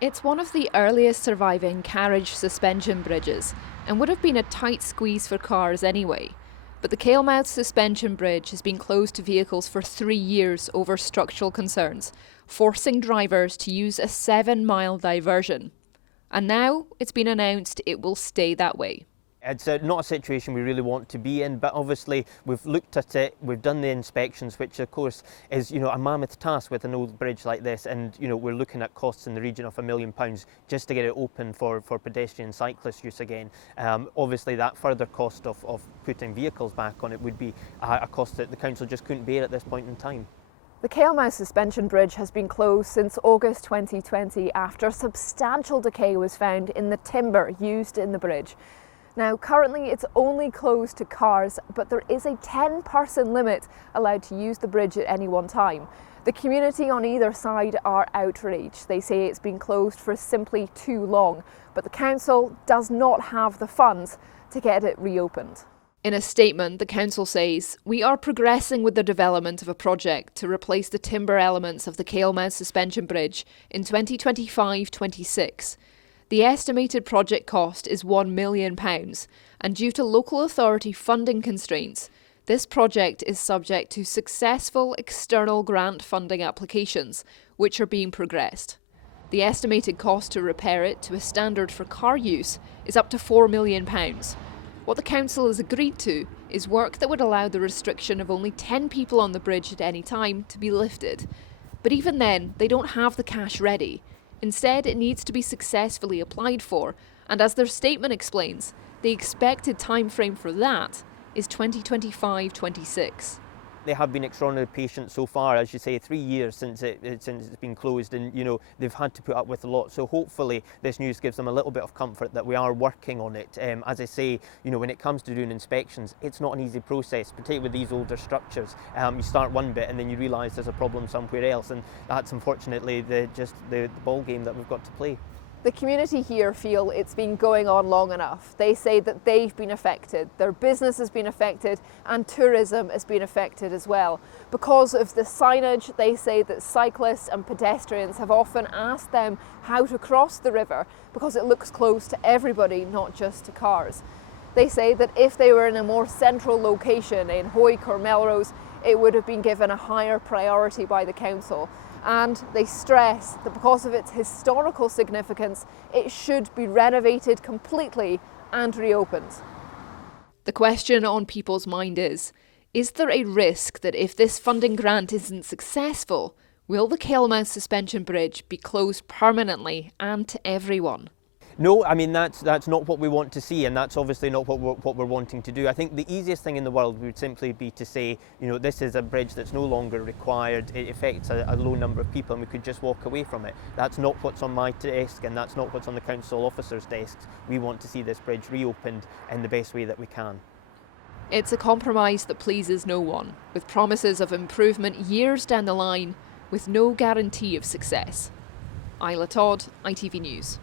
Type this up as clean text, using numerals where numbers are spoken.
It's one of the earliest surviving carriage suspension bridges and would have been a tight squeeze for cars anyway. But the Kalemouth suspension bridge has been closed to vehicles for 3 years over structural concerns, forcing drivers to use a 7-mile diversion. And now it's been announced it will stay that way. It's not a situation we really want to be in, but obviously we've looked at it, we've done the inspections, which of course is a mammoth task with an old bridge like this, and we're looking at costs in the region of £1 million just to get it open for pedestrian cyclist use again. Obviously that further cost of putting vehicles back on it would be a cost that the council just couldn't bear at this point in time. The Kalemouth suspension bridge has been closed since August 2020 after substantial decay was found in the timber used in the bridge. Now, currently it's only closed to cars, but there is a 10-person limit allowed to use the bridge at any one time. The community on either side are outraged. They say it's been closed for simply too long, but the council does not have the funds to get it reopened. In a statement, the council says, "We are progressing with the development of a project to replace the timber elements of the Kalemouth suspension bridge in 2025-26. The estimated project cost is £1 million, and due to local authority funding constraints, this project is subject to successful external grant funding applications, which are being progressed. The estimated cost to repair it to a standard for car use is up to £4 million. What the council has agreed to is work that would allow the restriction of only 10 people on the bridge at any time to be lifted. But even then, they don't have the cash ready. Instead, it needs to be successfully applied for, and as their statement explains, the expected timeframe for that is 2025-26. They have been extraordinarily patient so far, as you say, 3 years since it's been closed, and they've had to put up with a lot. So hopefully this news gives them a little bit of comfort that we are working on it. As I say, when it comes to doing inspections, it's not an easy process, particularly with these older structures. You start one bit and then you realise there's a problem somewhere else, and that's unfortunately the ball game that we've got to play. The community here feel it's been going on long enough. They say that they've been affected, their business has been affected, and tourism has been affected as well. Because of the signage, they say that cyclists and pedestrians have often asked them how to cross the river because it looks close to everybody, not just to cars. They say that if they were in a more central location in Hoyk or Melrose, it would have been given a higher priority by the council. And they stress that because of its historical significance, it should be renovated completely and reopened. The question on people's mind is there a risk that if this funding grant isn't successful, will the Kalemouth suspension bridge be closed permanently and to everyone? No, I mean that's not what we want to see, and that's obviously not what we're wanting to do. I think the easiest thing in the world would simply be to say, this is a bridge that's no longer required, it affects a low number of people and we could just walk away from it. That's not what's on my desk, and that's not what's on the council officers' desks. We want to see this bridge reopened in the best way that we can. It's a compromise that pleases no one, with promises of improvement years down the line, with no guarantee of success. Isla Todd, ITV News.